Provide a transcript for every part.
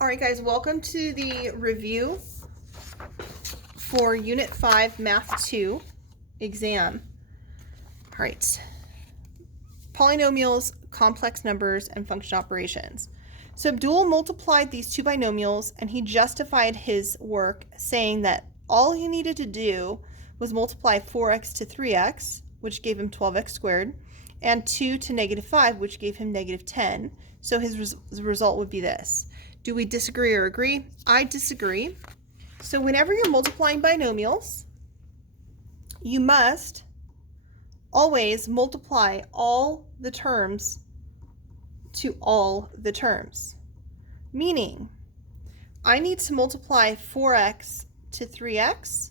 All right, guys, welcome to the review for Unit 5 Math 2 exam. All right, polynomials, complex numbers, and function operations. So Abdul multiplied these two binomials, and he justified his work saying that all he needed to do was multiply 4x to 3x, which gave him 12x squared, and 2 to negative 5, which gave him negative 10. So his result would be this. Do we disagree or agree? I disagree. So whenever you're multiplying binomials, you must always multiply all the terms to all the terms. Meaning, I need to multiply 4x to 3x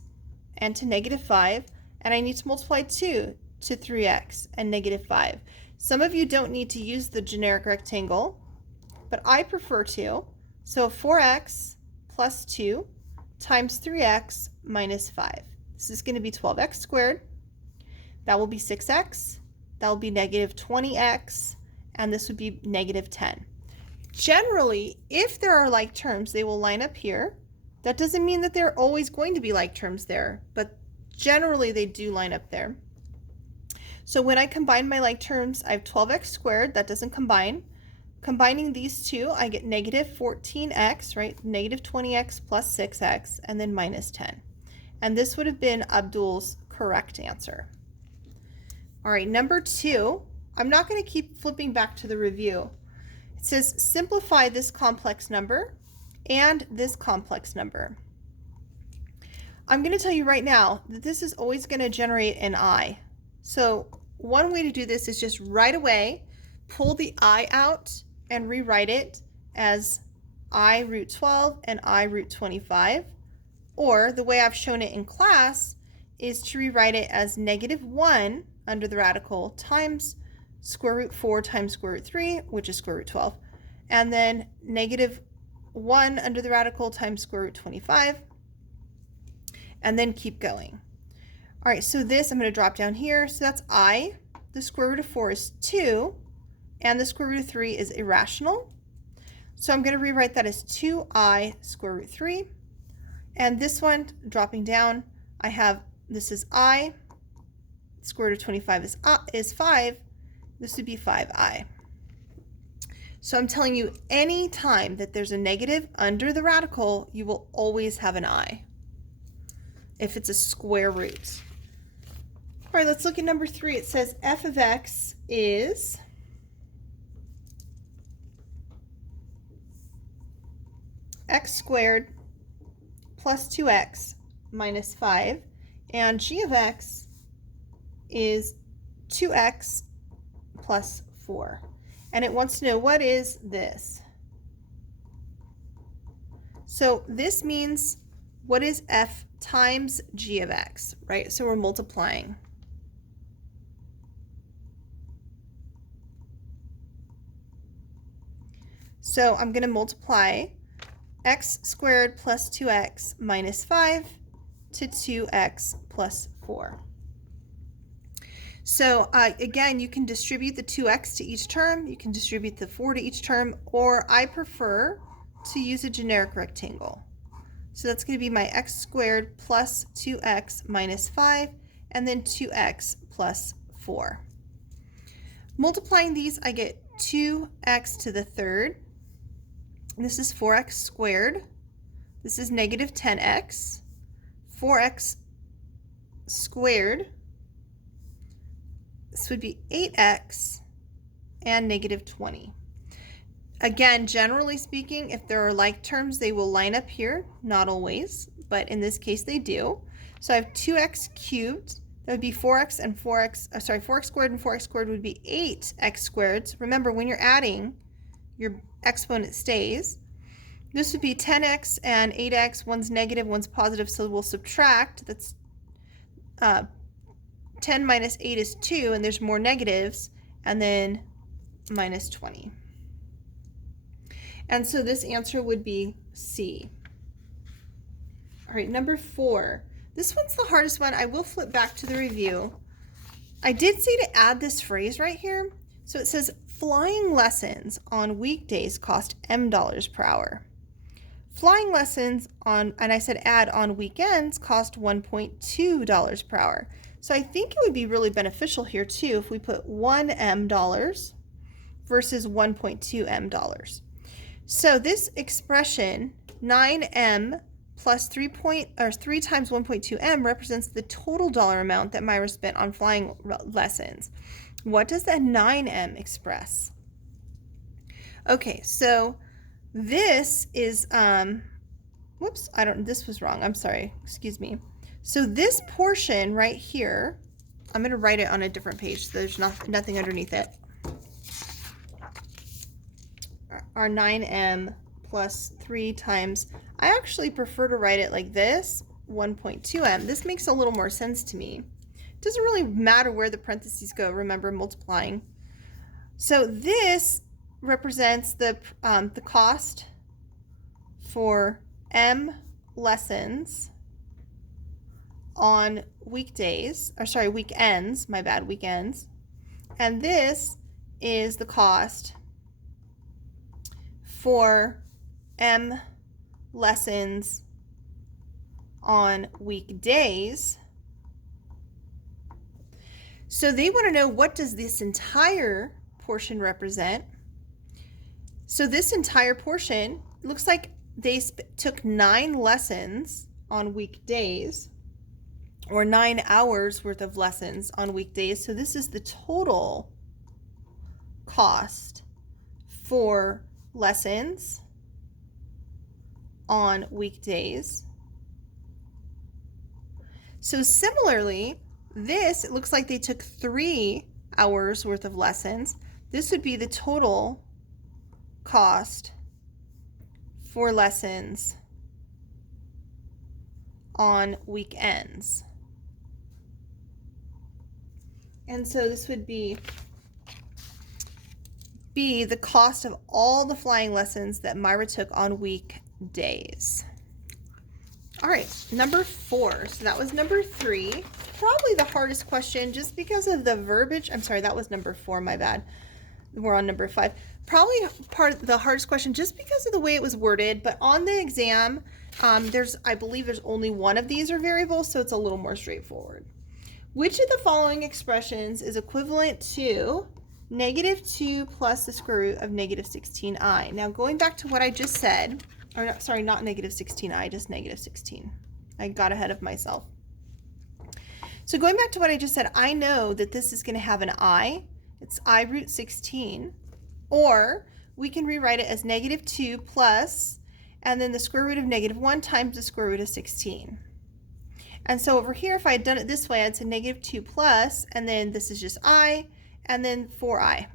and to negative 5, and I need to multiply 2 to 3x and negative 5. Some of you don't need to use the generic rectangle, but I prefer to. So 4x plus 2 times 3x minus 5. This is going to be 12x squared. That will be 6x. That will be negative 20x. And this would be negative 10. Generally, if there are like terms, they will line up here. That doesn't mean that they're always going to be like terms there, but generally they do line up there. So when I combine my like terms, I have 12x squared. That doesn't combine. Combining these two, I get negative 14x, right? Negative 20x plus 6x, and then minus 10. And this would have been Abdul's correct answer. All right, number 2, I'm not going to keep flipping back to the review. It says simplify this complex number and this complex number. I'm going to tell you right now that this is always going to generate an I. So one way to do this is just right away pull the I out and rewrite it as I root 12 and I root 25. Or the way I've shown it in class is to rewrite it as negative 1 under the radical times square root 4 times square root 3, which is square root 12. And then negative 1 under the radical times square root 25. And then keep going. All right, so this I'm going to drop down here. So that's I. The square root of 4 is 2. And the square root of 3 is irrational. So I'm going to rewrite that as 2i square root 3. And this one, dropping down, I have, this is I. Square root of 25 is 5. This would be 5i. So I'm telling you, any time that there's a negative under the radical, you will always have an I if it's a square root. All right, let's look at number 3. It says f of x is x squared plus 2x minus 5, and g of x is 2x plus 4. And it wants to know, what is this? So this means, what is f times g of x, right? So we're multiplying. So I'm going to multiply x squared plus 2x minus 5 to 2x plus 4. So again, you can distribute the 2x to each term, you can distribute the 4 to each term, or I prefer to use a generic rectangle. So that's going to be my x squared plus 2x minus 5, and then 2x plus 4. Multiplying these, I get 2x to the third. This is 4x squared. This is negative 10x. 4x squared. This would be 8x and negative 20. Again, generally speaking, if there are like terms, they will line up here. Not always, but in this case they do. So I have 2x cubed. That would be 4x and 4x squared and 4x squared would be 8x squared. So remember, when you're adding, your exponent stays. This would be 10x and 8x. One's negative, one's positive, so we'll subtract. That's 10 minus 8 is 2, and there's more negatives, and then minus 20. And so this answer would be C. All right, number 4. This one's the hardest one. I will flip back to the review. I did say to add this phrase right here. So it says, flying lessons on weekdays cost $M per hour. Flying lessons on, and I said add on weekends, cost $1.2 per hour. So I think it would be really beneficial here too if we put $1M versus $1.2M. So this expression, 9M plus 3 times 1.2M, represents the total dollar amount that Myra spent on flying lessons. What does that 9M express? Okay, so this is, whoops, this was wrong. I'm sorry, excuse me. So this portion right here, I'm going to write it on a different page so there's nothing underneath it. Our 9M plus 3 times, I actually prefer to write it like this, 1.2M. This makes a little more sense to me. It doesn't really matter where the parentheses go, remember, multiplying. So this represents the cost for M lessons on weekdays, or sorry, weekends, my bad, weekends. And this is the cost for M lessons on weekdays. So they want to know, what does this entire portion represent? So this entire portion looks like they took 9 lessons on weekdays, or 9 hours worth of lessons on weekdays. So this is the total cost for lessons on weekdays. So similarly, this, it looks like they took 3 hours worth of lessons. This would be the total cost for lessons on weekends. And so this would be the cost of all the flying lessons that Myra took on weekdays. All right, number 4. So that was number 3. Probably the hardest question just because of the verbiage. I'm sorry, that was number 4, my bad. We're on number 5. Probably part of the hardest question just because of the way it was worded, but on the exam, I believe there's only one of these are variables, so it's a little more straightforward. Which of the following expressions is equivalent to -2 plus the square root of -16i? Now going back to what I just said, or not, sorry, not -16i, just -16. I got ahead of myself. So going back to what I just said, I know that this is going to have an I. It's I root 16. Or we can rewrite it as -2 plus, and then the square root of -1 times the square root of 16. And so over here, if I had done it this way, I'd say -2 plus, and then this is just I, and then 4i.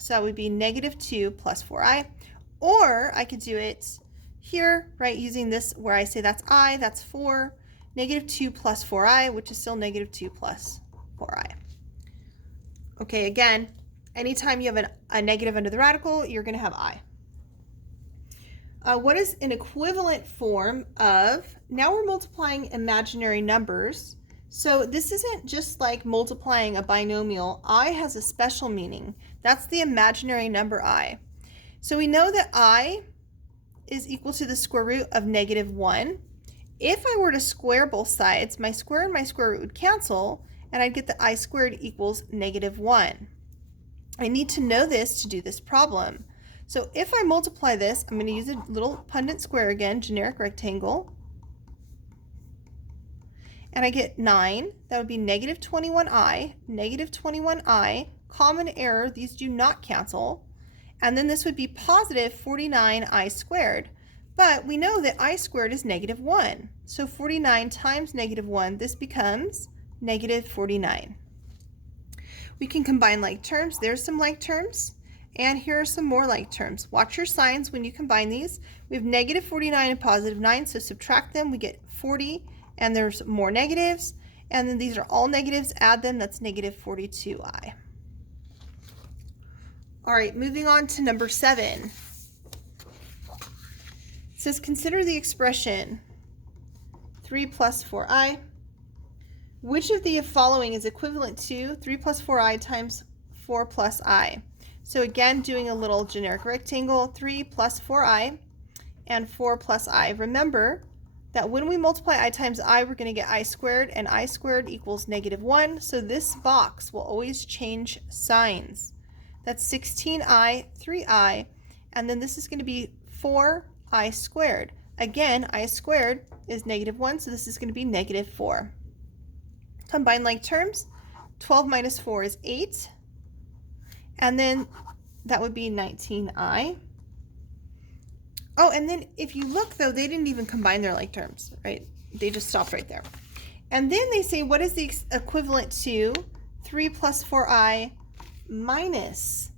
So that would be -2 plus 4i. Or I could do it here, right, using this where I say that's I, that's 4, -2 plus 4i, which is still -2 plus 4i. Okay, again, anytime you have a negative under the radical, you're going to have I. What is an equivalent form of, now we're multiplying imaginary numbers. So this isn't just like multiplying a binomial. I has a special meaning. That's the imaginary number I. So we know that I is equal to the square root of -1. If I were to square both sides, my square and my square root would cancel, and I'd get that I squared equals -1. I need to know this to do this problem. So if I multiply this, I'm going to use a little Punnett square again, generic rectangle. And I get 9. That would be -21i, -21i, common error, these do not cancel. And then this would be positive 49i squared. But we know that I squared is -1. So 49 times -1, this becomes -49. We can combine like terms. There's some like terms. And here are some more like terms. Watch your signs when you combine these. We have -49 and +9, so subtract them. We get 40, and there's more negatives. And then these are all negatives. Add them. That's -42i. All right, moving on to number 7. It says, consider the expression 3 plus 4i. Which of the following is equivalent to 3 plus 4i times 4 plus I? So again, doing a little generic rectangle, 3 plus 4i and 4 plus I. Remember that when we multiply I times I, we're going to get I squared, and I squared equals -1. So this box will always change signs. That's 16I, 3I, and then this is going to be 4I squared. Again, I squared is -1, so this is going to be -4. Combine like terms. 12 minus 4 is 8. And then that would be 19I. Oh, and then if you look, though, they didn't even combine their like terms, right? They just stopped right there. And then they say, what is the equivalent to 3 plus 4I minus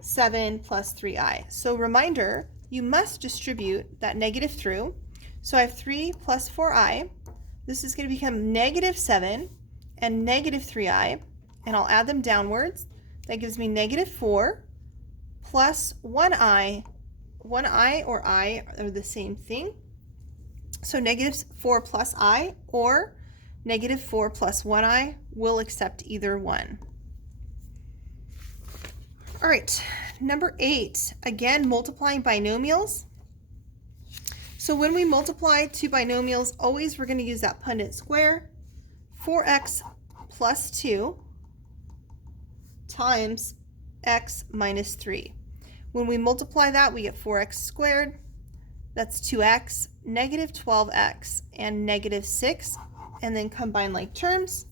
7 plus 3I? So reminder, you must distribute that negative through. So I have 3 plus 4I. This is going to become -7 and -3I, and I'll add them downwards. That gives me -4 plus 1I. 1I or I are the same thing. So -4 plus I or -4 plus 1I, will accept either one. All right, number 8, again, multiplying binomials. So when we multiply two binomials, always we're going to use that Punnett square. 4x plus 2 times x minus 3. When we multiply that, we get 4x squared. That's 2x, -12x, and -6. And then combine like terms.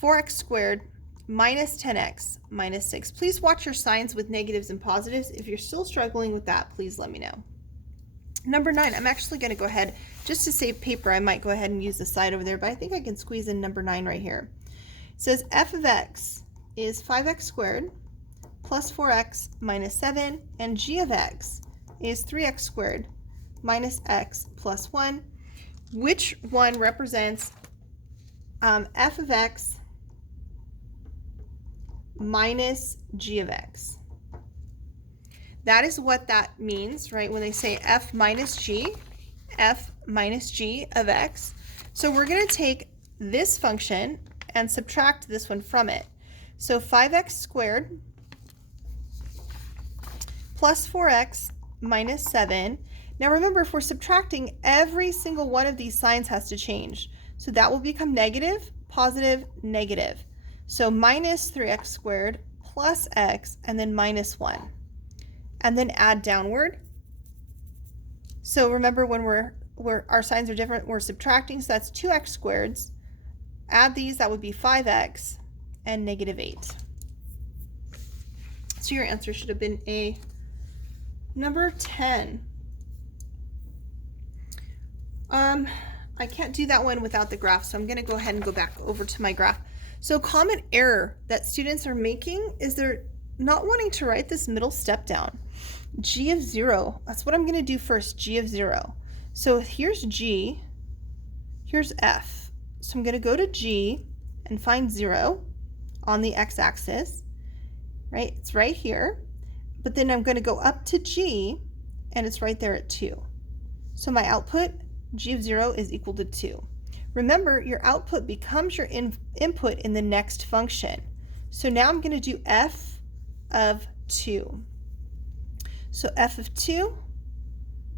4x squared minus 10x minus 6. Please watch your signs with negatives and positives. If you're still struggling with that, please let me know. Number 9, I'm actually going to go ahead, just to save paper, I might go ahead and use the side over there, but I think I can squeeze in number 9 right here. It says f of x is 5x squared plus 4x minus 7, and g of x is 3x squared minus x plus 1. Which one represents f of x minus g of x? That is what that means, right? When they say f minus g of x. So we're going to take this function and subtract this one from it. So 5x squared plus 4x minus 7. Now remember, if we're subtracting, every single one of these signs has to change. So that will become negative, positive, negative. So minus 3x squared plus x, and then minus 1. And then add downward. So remember, when our signs are different, we're subtracting, so that's 2x squareds. Add these, that would be 5x and -8. So your answer should have been A. Number 10. I can't do that one without the graph, so I'm going to go ahead and go back over to my graph. So common error that students are making is they're not wanting to write this middle step down. G of 0, that's what I'm going to do first, G of 0. So here's G, here's F. So I'm going to go to G and find 0 on the x-axis, right? It's right here. But then I'm going to go up to G, and it's right there at 2. So my output, G of 0, is equal to 2. Remember, your output becomes your input in the next function. So now I'm going to do f of 2. So f of 2,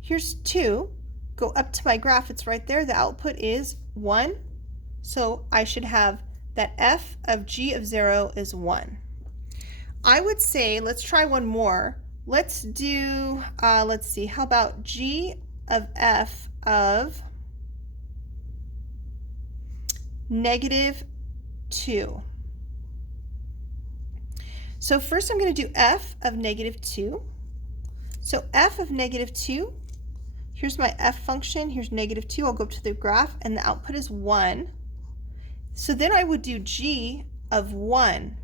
here's 2. Go up to my graph, it's right there. The output is 1. So I should have that f of G of 0 is 1. I would say, let's try one more. Let's do, let's see, how about G of f of -2. So first I'm going to do f of -2. So f of -2, here's my f function, here's -2. I'll go up to the graph, and the output is 1. So then I would do G of 1.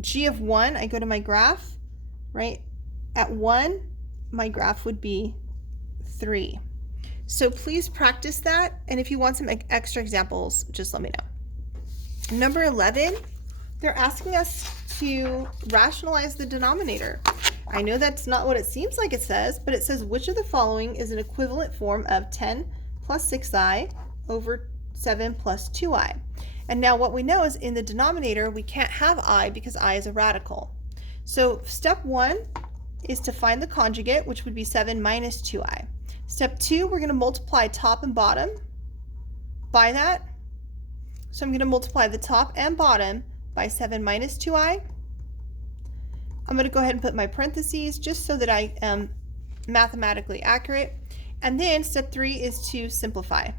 G of 1, I go to my graph, right? At 1, my graph would be 3. So please practice that, and if you want some extra examples, just let me know. Number 11, they're asking us to rationalize the denominator. I know that's not what it seems like it says, but it says, which of the following is an equivalent form of 10 plus 6i over 7 plus 2i? And now what we know is in the denominator, we can't have I because I is a radical. So step 1, is to find the conjugate, which would be 7 minus 2i. Step 2, we're going to multiply top and bottom by that. So I'm going to multiply the top and bottom by 7 minus 2i. I'm going to go ahead and put my parentheses just so that I am mathematically accurate. And then step 3 is to simplify.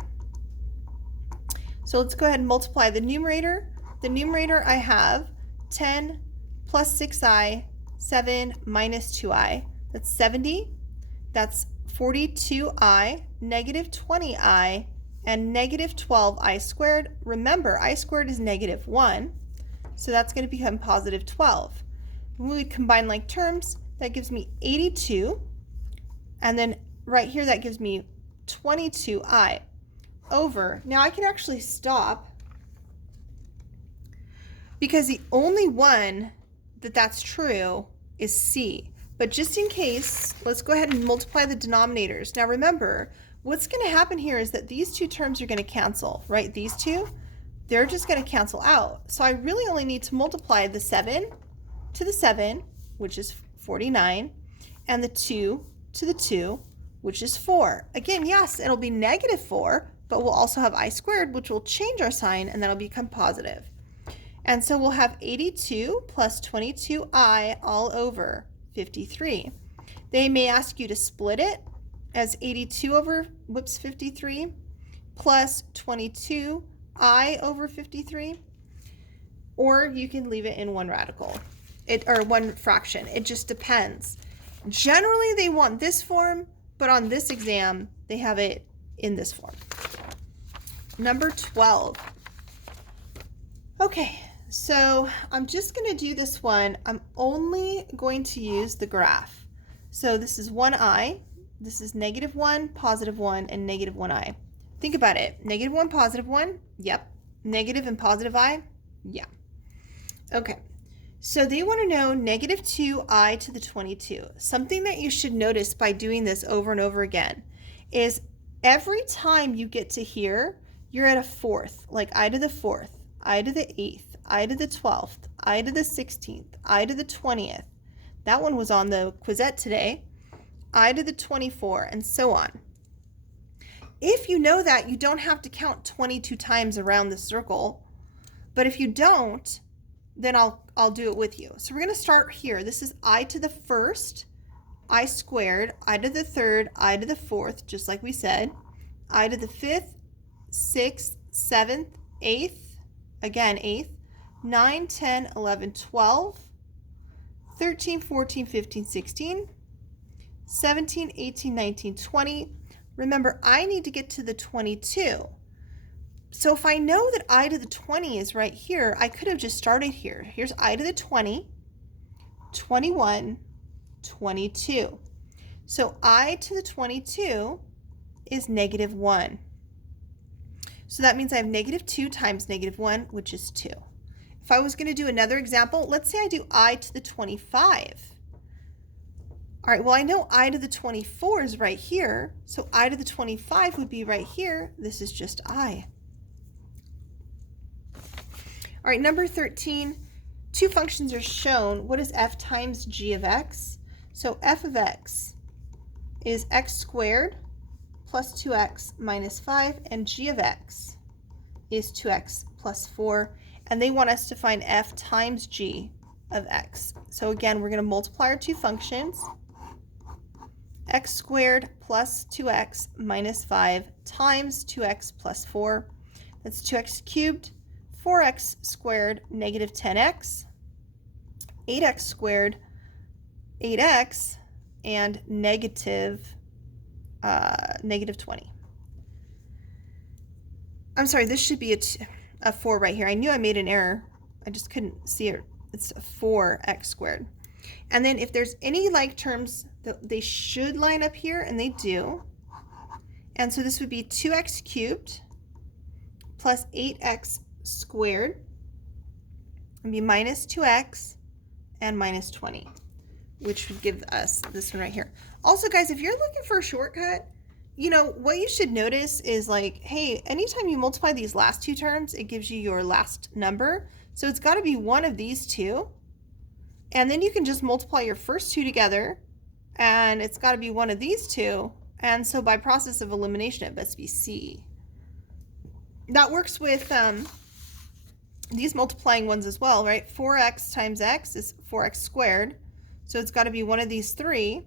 So let's go ahead and multiply the numerator. The numerator I have 10 plus 6i, 7 minus 2i. That's 70. That's 42i, negative 20i, and negative 12i squared. Remember, I squared is negative 1, so that's going to become positive 12. When we combine like terms, that gives me 82, and then right here that gives me 22i over. Now I can actually stop because the only one that's true is C. But just in case, let's go ahead and multiply the denominators. Now remember, what's going to happen here is that these two terms are going to cancel, right? These two, they're just going to cancel out. So I really only need to multiply the 7 to the 7, which is 49, and the 2 to the 2, which is 4. Again, yes, it'll be negative 4, but we'll also have I squared, which will change our sign, and that'll become positive. And so we'll have 82 plus 22i all over 53. They may ask you to split it as 82 over, 53, plus 22i over 53, or you can leave it in one radical, or one fraction. It just depends. Generally, they want this form, but on this exam, they have it in this form. Number 12. Okay, so I'm just going to do this one. I'm only going to use the graph. So this is 1i, this is negative 1, positive 1, and negative 1i. Think about it. Negative 1, positive 1? Yep. Negative and positive I? Yeah. Okay. So they want to know negative 2i to the 22. Something that you should notice by doing this over and over again is every time you get to here, you're at a fourth, like I to the 4th, I to the 8th, I to the 12th, I to the 16th, I to the 20th. That one was on the Quizette today. I to the 24, and so on. If you know that, you don't have to count 22 times around the circle. But if you don't, then I'll do it with you. So we're going to start here. This is I to the 1st, I squared, I to the 3rd, I to the 4th, just like we said, I to the 5th, 6th, 7th, 8th, again 8th, 9, 10, 11, 12, 13, 14, 15, 16, 17, 18, 19, 20. Remember, I need to get to the 22. So if I know that I to the 20 is right here, I could have just started here. Here's I to the 20, 21, 22. So I to the 22 is negative 1. So that means I have negative 2 times negative 1, which is 2. If I was going to do another example, let's say I do I to the 25. All right, well, I know I to the 24 is right here, so I to the 25 would be right here. This is just I. All right, number 13, two functions are shown. What is f times g of x? So f of x is x squared plus 2x minus 5, and g of x is 2x plus 4. And they want us to find f times g of x. So again, we're going to multiply our two functions. X squared plus 2x minus 5 times 2x plus 4. That's 2x cubed, 4x squared, negative 10x, 8x squared, 8x, and negative 20. I'm sorry, this should be a 4 right here. I knew I made an error. I just couldn't see it. It's 4x squared. And then if there's any like terms, they should line up here, and they do. And so this would be 2x cubed plus 8x squared, and be minus 2x and minus 20, which would give us this one right here. Also, guys, if you're looking for a shortcut, you know, what you should notice is like, hey, anytime you multiply these last two terms, it gives you your last number. So it's got to be one of these two. And then you can just multiply your first two together and it's got to be one of these two. And so by process of elimination, it must be C. That works with these multiplying ones as well, right? 4x times x is 4x squared. So it's got to be one of these three.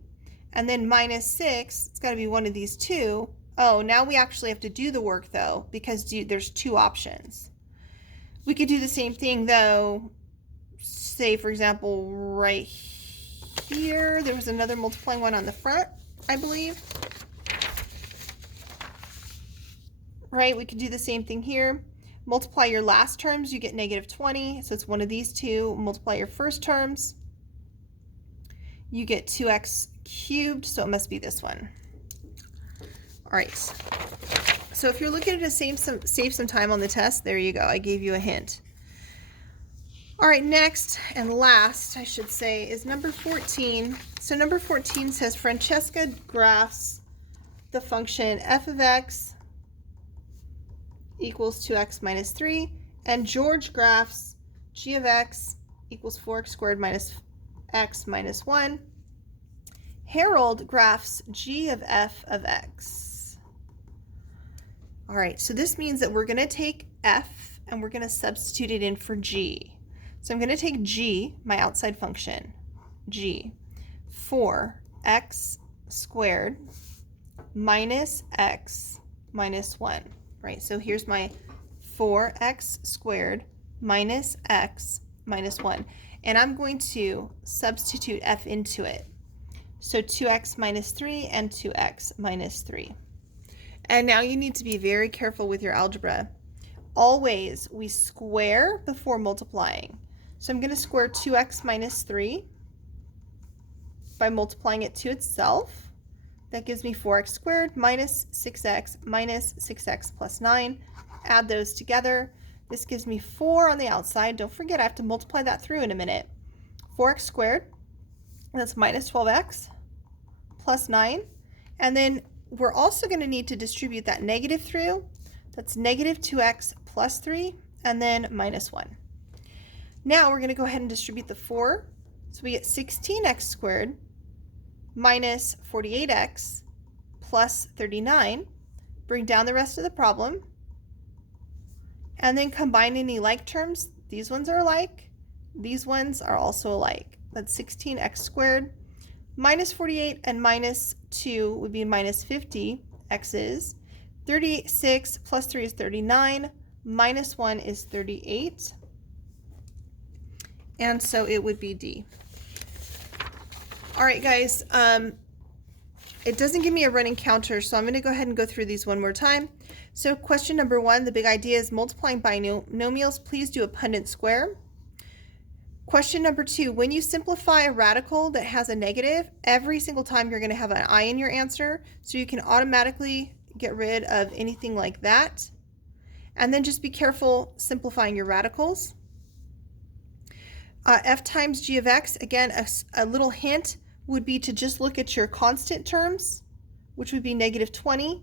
And then minus 6, it's got to be one of these two. Oh, now we actually have to do the work, though, because there's two options. We could do the same thing, though. Say, for example, right here, there was another multiplying one on the front, I believe. Right, we could do the same thing here. Multiply your last terms, you get negative 20. So it's one of these two. Multiply your first terms, you get 2x cubed, so it must be this one. All right. So if you're looking to save some time on the test, there you go. I gave you a hint. All right, next and last, I should say, is number 14. So number 14 says Francesca graphs the function f of x equals 2x minus 3, and George graphs g of x equals 4x squared minus x minus 1. Harold graphs g of f of x. All right, so this means that we're going to take f and we're going to substitute it in for g. So I'm going to take g, my outside function, g, 4x squared minus x minus 1, right? So here's my 4x squared minus x minus 1. And I'm going to substitute f into it. So 2x minus 3 and 2x minus 3. And now you need to be very careful with your algebra. Always, we square before multiplying. So I'm going to square 2x minus 3 by multiplying it to itself. That gives me 4x squared minus 6x plus 9. Add those together. This gives me 4 on the outside. Don't forget, I have to multiply that through in a minute. 4x squared, that's minus 12x plus 9. And then we're also going to need to distribute that negative through. That's negative 2x plus 3, and then minus 1. Now we're going to go ahead and distribute the 4. So we get 16x squared minus 48x plus 39. Bring down the rest of the problem. And then combine any like terms. These ones are alike. These ones are also alike. That's 16x squared minus 48, and minus 2 would be minus 50 x's. 36 plus 3 is 39. Minus 1 is 38. And so it would be D. All right, guys. It doesn't give me a running counter, so I'm going to go ahead and go through these one more time. So question number 1, the big idea is multiplying binomials. Please do a Punnett square. Question number 2, when you simplify a radical that has a negative, every single time you're going to have an I in your answer, so you can automatically get rid of anything like that. And then just be careful simplifying your radicals. F times g of x, again, a little hint would be to just look at your constant terms, which would be negative 20.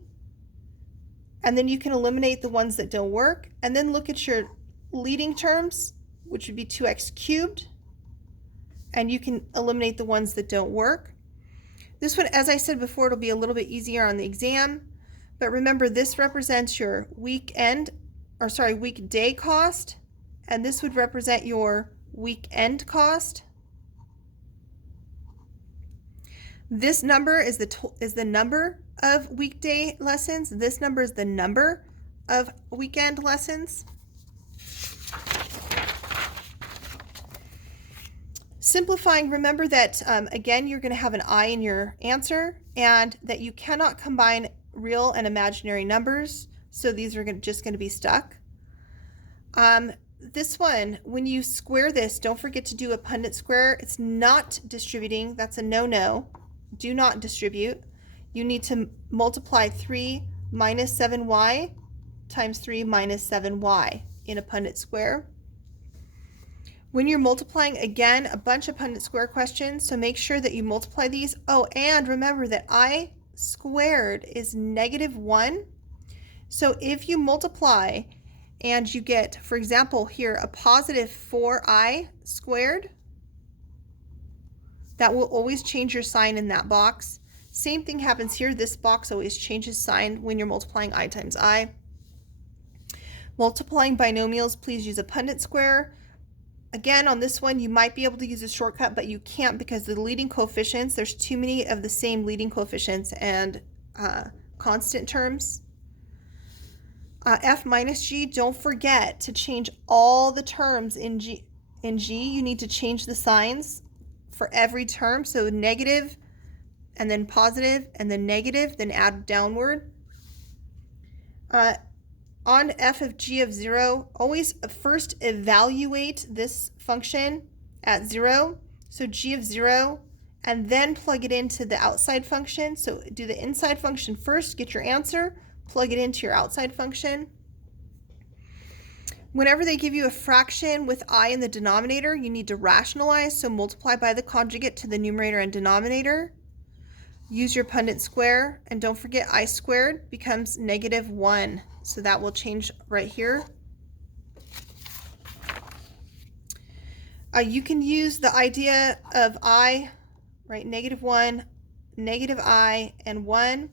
And then you can eliminate the ones that don't work. And then look at your leading terms, which would be 2x cubed. And you can eliminate the ones that don't work. This one, as I said before, it'll be a little bit easier on the exam. But remember, this represents your weekday cost. And this would represent your weekend cost. This number is the number of weekday lessons. This number is the number of weekend lessons. Simplifying, remember that again, you're going to have an I in your answer, and that you cannot combine real and imaginary numbers. So these are just going to be stuck. This one, when you square this, don't forget to do a Punnett square. It's not distributing. That's a no-no. Do not distribute. You need to multiply 3 minus 7y times 3 minus 7y in a Punnett square. When you're multiplying, again, a bunch of Punnett square questions, so make sure that you multiply these. Oh, and remember that I squared is negative 1. So if you multiply and you get, for example, here, a positive 4i squared, That will always change your sign in that box. Same thing happens here. This box always changes sign when you're multiplying I times I. Multiplying binomials, please use a Punnett square. Again, on this one, you might be able to use a shortcut, but you can't because the leading coefficients, there's too many of the same leading coefficients and constant terms. F minus G, don't forget to change all the terms in G. In G, you need to change the signs for every term. So negative, and then positive, and then negative, then add downward. On f of g of 0, always first evaluate this function at 0. So g of 0, and then plug it into the outside function. So do the inside function first, get your answer, plug it into your outside function. Whenever they give you a fraction with I in the denominator, you need to rationalize. So multiply by the conjugate to the numerator and denominator. Use your Punnett square, and don't forget I squared becomes -1. So that will change right here. You can use the idea of I, right, -1, negative I, and 1.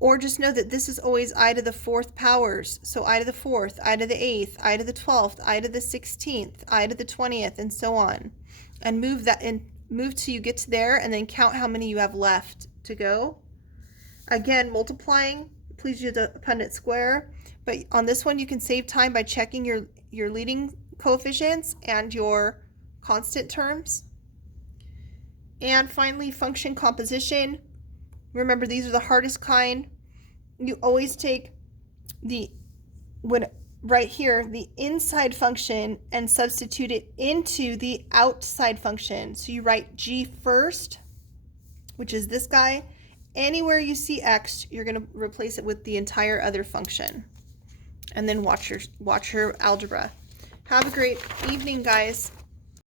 Or just know that this is always I to the 4th powers. So I to the 4th, I to the 8th, I to the 12th, I to the 16th, I to the 20th, and so on. And move that in. Move till you get to there, and then count how many you have left to go. Again, multiplying, please use a Punnett square. But on this one, you can save time by checking your leading coefficients and your constant terms. And finally, function composition. Remember, these are the hardest kind. You always take right here, the inside function, and substitute it into the outside function. So you write g first, which is this guy. Anywhere you see x, you're going to replace it with the entire other function. And then watch your algebra. Have a great evening, guys.